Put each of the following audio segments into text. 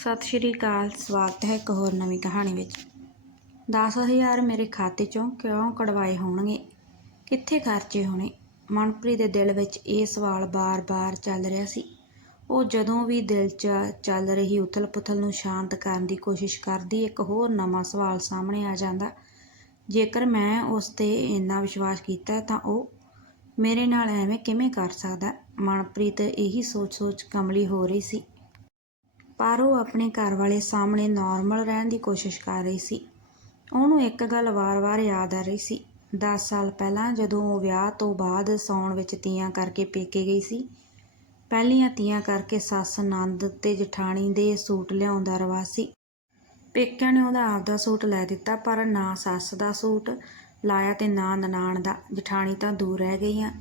ਸਤਿ ਸ਼੍ਰੀ ਅਕਾਲ। ਸਵਾਗਤ ਹੈ ਇੱਕ ਹੋਰ ਨਵੀਂ ਕਹਾਣੀ ਵਿੱਚ। 10000 ਮੇਰੇ ਖਾਤੇ ਚੋਂ ਕਿਉਂ ਕਢਵਾਏ ਹੋਣਗੇ? ਕਿੱਥੇ ਖਰਚੇ ਹੋਣੇ? ਮਨਪ੍ਰੀਤ ਦੇ ਦਿਲ ਵਿੱਚ ਇਹ ਸਵਾਲ ਬਾਰ-ਬਾਰ ਚੱਲ ਰਿਹਾ ਸੀ। ਉਹ ਜਦੋਂ ਵੀ ਦਿਲ 'ਚ ਚੱਲ ਰਹੀ ਉਥਲ-ਪੁਥਲ ਨੂੰ ਸ਼ਾਂਤ ਕਰਨ ਦੀ ਕੋਸ਼ਿਸ਼ ਕਰਦੀ, ਇੱਕ ਹੋਰ ਨਵਾਂ ਸਵਾਲ ਸਾਹਮਣੇ ਆ ਜਾਂਦਾ। ਜੇਕਰ ਮੈਂ ਉਸ ਤੇ ਇੰਨਾ ਵਿਸ਼ਵਾਸ ਕੀਤਾ ਤਾਂ ਉਹ ਮੇਰੇ ਨਾਲ ਐਵੇਂ ਕਿਵੇਂ ਕਰ ਸਕਦਾ? ਮਨਪ੍ਰੀਤ ਇਹੀ ਸੋਚ-ਸੋਚ ਕਮਲੀ ਹੋ ਰਹੀ ਸੀ। ਪਰ ਉਹ ਆਪਣੇ ਘਰ ਵਾਲੇ ਸਾਹਮਣੇ ਨਾਰਮਲ ਰਹਿਣ ਦੀ ਕੋਸ਼ਿਸ਼ ਕਰ ਰਹੀ ਸੀ। ਉਹਨੂੰ ਇੱਕ ਗੱਲ ਵਾਰ-ਵਾਰ ਯਾਦ ਆ ਰਹੀ ਸੀ। 10 ਸਾਲ ਪਹਿਲਾਂ ਜਦੋਂ ਉਹ ਵਿਆਹ ਤੋਂ ਬਾਅਦ ਸੌਣ ਵਿੱਚ ਤੀਆਂ ਕਰਕੇ ਪੇਕੇ ਗਈ ਸੀ, ਪਹਿਲੀਆਂ ਤੀਆਂ ਕਰਕੇ ਸੱਸ ਨੰਦ ਤੇ ਜਠਾਣੀ ਦੇ ਸੂਟ ਲਿਆਉਣ ਦਾ ਰਿਵਾਜ ਸੀ। ਪੇਕਿਆਂ ਨੇ ਉਹਦਾ ਆਪਦਾ ਸੂਟ ਲੈ ਦਿੱਤਾ, ਪਰ ਨਾ ਸੱਸ ਦਾ ਸੂਟ ਲਾਇਆ ਤੇ ਨਾ ਨਨਾਣ ਦਾ। ਜਠਾਣੀ ਤਾਂ ਦੂਰ ਰਹਿ ਗਈਆਂ।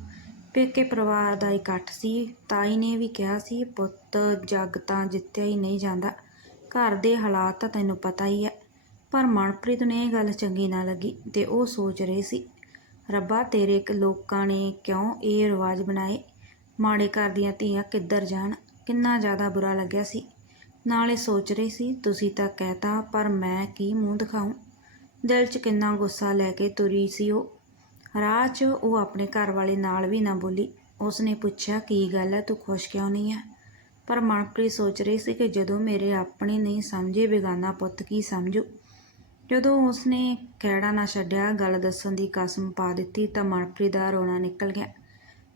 ਪੇਕੇ ਪਰਿਵਾਰ ਦਾ ਇਕੱਠ ਸੀ, ਤਾਈ ਨੇ ਵੀ ਕਿਹਾ ਸੀ, ਪੁੱਤ, ਜੱਗ ਤਾਂ ਜਿੱਤਿਆ ਹੀ ਨਹੀਂ ਜਾਂਦਾ। ਘਰ ਦੇ ਹਾਲਾਤ ਤਾਂ ਤੈਨੂੰ ਪਤਾ ਹੀ ਹੈ ਪਰ ਮਨਪ੍ਰੀਤ ਨੂੰ ਇਹ ਗੱਲ ਚੰਗੀ ਨਾ ਲੱਗੀ ਤੇ ਉਹ ਸੋਚ ਰਹੀ ਸੀ, ਰੱਬਾ, ਤੇਰੇ ਲੋਕਾਂ ਨੇ ਕਿਉਂ ਇਹ ਰਿਵਾਜ ਬਣਾਏ? ਮਾੜੇ ਘਰ ਦੀਆਂ ਧੀਆਂ ਕਿੱਧਰ ਜਾਣ? ਕਿੰਨਾ ਜ਼ਿਆਦਾ ਬੁਰਾ ਲੱਗਿਆ ਸੀ ਨਾਲੇ ਸੋਚ ਰਹੀ ਸੀ, ਤੁਸੀਂ ਤਾਂ ਕਹਿਤਾ, ਪਰ ਮੈਂ ਕੀ ਮੂੰਹ ਦਿਖਾऊं ਦਿਲ 'ਚ ਕਿੰਨਾ ਗੁੱਸਾ ਲੈ ਕੇ ਤੁਰੀ ਸੀ ਉਹ। ਰਾਹ 'ਚ ਉਹ ਆਪਣੇ ਘਰ ਵਾਲੇ ਨਾਲ ਵੀ ਨਾ ਬੋਲੀ। ਉਸਨੇ ਪੁੱਛਿਆ, ਕੀ ਗੱਲ ਹੈ ਤੂੰ ਖੁਸ਼ ਕਿਉਂ ਨਹੀਂ ਹੈ ਪਰ ਮਨਪ੍ਰੀਤ ਸੋਚ ਰਹੀ ਸੀ ਕਿ ਜਦੋਂ ਮੇਰੇ ਆਪਣੇ ਨਹੀਂ ਸਮਝੇ ਬੇਗਾਨਾ ਪੁੱਤ ਕੀ ਸਮਝੂ। ਜਦੋਂ ਉਸਨੇ ਕਿਹੜਾ ਨਾ ਛੱਡਿਆ, ਗੱਲ ਦੱਸਣ ਦੀ ਕਸਮ ਪਾ ਦਿੱਤੀ ਤਾਂ ਮਨਪ੍ਰੀਤ ਦਾ ਰੋਣਾ ਨਿਕਲ ਗਿਆ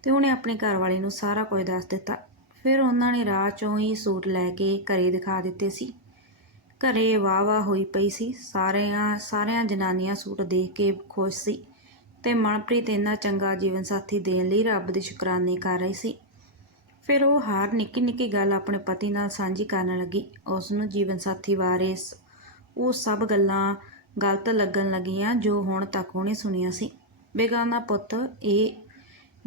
ਤੇ ਉਹਨੇ ਆਪਣੇ ਘਰ ਵਾਲੇ ਨੂੰ ਸਾਰਾ ਕੁਝ ਦੱਸ ਦਿੱਤਾ। ਫਿਰ ਉਹਨਾਂ ਨੇ ਰਾਹ 'ਚੋਂ ਹੀ ਸੂਟ ਲੈ ਕੇ ਘਰੇ ਦਿਖਾ ਦਿੱਤੇ ਸੀ। ਘਰੇ ਵਾਹ-ਵਾਹ ਹੋਈ ਪਈ ਸੀ। ਸਾਰਿਆਂ ਸਾਰਿਆਂ ਜਨਾਨੀਆਂ ਸੂਟ ਦੇਖ ਕੇ ਖੁਸ਼ ਸੀ। ਤੇ ਮਨਪ੍ਰੀਤ ਇੰਨਾ ਚੰਗਾ ਜੀਵਨ ਸਾਥੀ ਦੇਣ ਲਈ ਰੱਬ ਦੀ ਸ਼ੁਕਰਾਨੇ ਕਰ ਰਹੀ ਸੀ। ਫਿਰ ਉਹ ਹਰ ਨਿੱਕੀ ਨਿੱਕੀ ਗੱਲ ਆਪਣੇ ਪਤੀ ਨਾਲ ਸਾਂਝੀ ਕਰਨ ਲੱਗੀ। ਉਸ ਨੂੰ ਜੀਵਨ ਸਾਥੀ ਬਾਰੇ ਸ- ਉਹ ਸਭ ਗੱਲਾਂ ਗਲਤ ਲੱਗਣ ਲੱਗੀਆਂ ਜੋ ਹੁਣ ਤੱਕ ਉਹਨੇ ਸੁਣੀਆਂ ਸੀ। ਬੇਗਾਨਾ ਪੁੱਤ ਇਹ,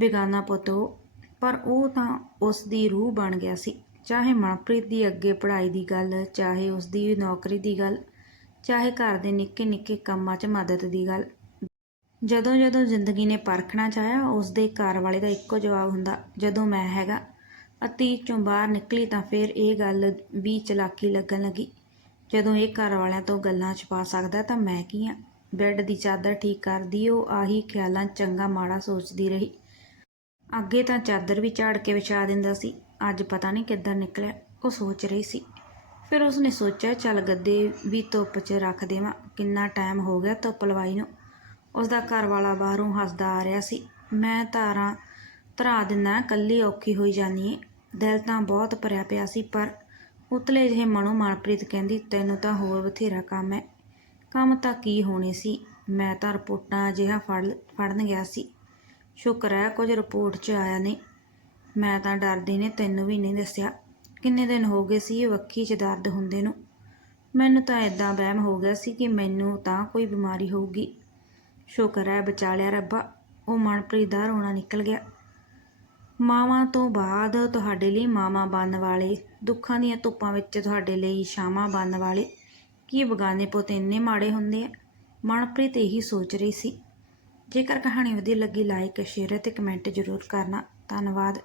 ਬੇਗਾਨਾ ਪੁੱਤ ਉਹ, ਪਰ ਉਹ ਤਾਂ ਉਸ ਦੀ ਰੂਹ ਬਣ ਗਿਆ ਸੀ। ਚਾਹੇ ਮਨਪ੍ਰੀਤ ਦੀ ਅੱਗੇ ਪੜ੍ਹਾਈ ਦੀ ਗੱਲ, ਚਾਹੇ ਉਸ ਦੀ ਨੌਕਰੀ ਦੀ ਗੱਲ, ਚਾਹੇ ਘਰ ਦੇ ਨਿੱਕੇ ਨਿੱਕੇ ਕੰਮਾਂ 'ਚ ਮਦਦ ਦੀ ਗੱਲ ਜਦੋਂ ਜਦੋਂ ਜ਼ਿੰਦਗੀ ਨੇ ਪਰਖਣਾ ਚਾਹਿਆ ਉਸ ਦੇ ਘਰ ਵਾਲੇ ਦਾ ਇੱਕੋ ਜਵਾਬ ਹੁੰਦਾ, ਜਦੋਂ ਮੈਂ ਹੈਗਾ। ਅਤੀਤ ਚੋਂ ਬਾਹਰ ਨਿਕਲੀ ਤਾਂ ਫਿਰ ਇਹ ਗੱਲ ਵੀ ਚਲਾਕੀ ਲੱਗਣ ਲੱਗੀ। ਜਦੋਂ ਇਹ ਘਰ ਵਾਲਿਆਂ ਤੋਂ ਗੱਲਾਂ ਛੁਪਾ ਸਕਦਾ ਤਾਂ ਮੈਂ ਕੀ ਆ? ਬੈੱਡ ਦੀ ਚਾਦਰ ਠੀਕ ਕਰਦੀ, ਉਹ ਆਹੀ ਖਿਆਲਾਂ ਚੰਗਾ ਮਾੜਾ ਸੋਚਦੀ ਰਹੀ। ਅੱਗੇ ਤਾਂ ਚਾਦਰ ਵੀ ਝਾੜ ਕੇ ਵਿਛਾ ਦਿੰਦਾ ਸੀ। ਅੱਜ ਪਤਾ ਨਹੀਂ ਕਿੱਧਰ ਨਿਕਲਿਆ। ਉਹ ਸੋਚ ਰਹੀ ਸੀ। ਫਿਰ ਉਸਨੇ ਸੋਚਿਆ, ਚੱਲ ਗੱਦੇ ਵੀ ਧੁੱਪ 'ਚ ਰੱਖ ਦੇਵਾਂ। ਕਿੰਨਾ ਟਾਈਮ ਹੋ ਗਿਆ ਧੁੱਪ ਲਵਾਈ ਨੂੰ? ਉਸਦਾ ਘਰ ਵਾਲਾ ਬਾਹਰੋਂ ਹੱਸਦਾ ਆ ਰਿਹਾ ਸੀ। ਮੈਂ ਧਾਰਾਂ ਧਰਾ ਦਿੰਦਾ ਕੱਲੀ ਔਖੀ ਹੋਈ ਜਾਨੀ ਏ। ਦਿਲ ਤਾਂ ਬਹੁਤ ਭਰਿਆ ਪਿਆ ਸੀ, ਪਰ ਉਤਲੇ ਜਿਹੇ ਮਨੋਂ ਮਨਪ੍ਰੀਤ ਕਹਿੰਦੀ, ਤੈਨੂੰ ਤਾਂ ਹੋਰ ਬਥੇਰਾ ਕੰਮ ਹੈ ਕੰਮ ਤਾਂ ਕੀ ਹੋਣੇ ਸੀ? ਮੈਂ ਤਾਂ ਰਿਪੋਰਟਾਂ ਜਿਹਾ ਫੜ, ਫੜਨ ਗਿਆ ਸੀ। ਸ਼ੁਕਰ ਹੈ ਕੁਝ ਰਿਪੋਰਟ 'ਚ ਆਇਆ ਨੇ ਮੈਂ ਤਾਂ ਡਰਦੀ ਨੇ ਤੈਨੂੰ ਵੀ ਨਹੀਂ ਦੱਸਿਆ। ਕਿੰਨੇ ਦਿਨ ਹੋ ਗਏ ਸੀ ਵੱਖੀ 'ਚ ਦਰਦ ਹੁੰਦੇ ਨੂੰ। ਮੈਨੂੰ ਤਾਂ ਇਦਾਂ ਵਹਿਮ ਹੋ ਗਿਆ ਸੀ ਕਿ ਮੈਨੂੰ ਤਾਂ ਕੋਈ ਬਿਮਾਰੀ ਹੋਊਗੀ। ਸ਼ੁਕਰ ਹੈ ਬਚਾ ਲਿਆ ਰੱਬਾ, ਉਹ ਮਨਪ੍ਰੀਤ ਦਾ ਰੋਣਾ ਨਿਕਲ ਗਿਆ। ਮਾਵਾਂ ਤੋਂ ਬਾਅਦ ਤੁਹਾਡੇ ਲਈ ਮਾਵਾਂ ਬਣਨ ਵਾਲੇ, ਦੁੱਖਾਂ ਦੀਆਂ ਧੁੱਪਾਂ ਵਿੱਚ ਤੁਹਾਡੇ ਲਈ ਛਾਵਾਂ ਬਣਨ ਵਾਲੇ, ਕੀ ਬਗਾਨੇ ਪੁੱਤ ਇੰਨੇ ਮਾੜੇ ਹੁੰਦੇ ਆ? ਮਨਪ੍ਰੀਤ ਇਹੀ ਸੋਚ ਰਹੀ ਸੀ। ਜੇਕਰ ਕਹਾਣੀ ਵਧੀਆ ਲੱਗੀ ਲਾਈਕ ਸ਼ੇਅਰ ਅਤੇ ਕਮੈਂਟ ਜ਼ਰੂਰ ਕਰਨਾ। ਧੰਨਵਾਦ।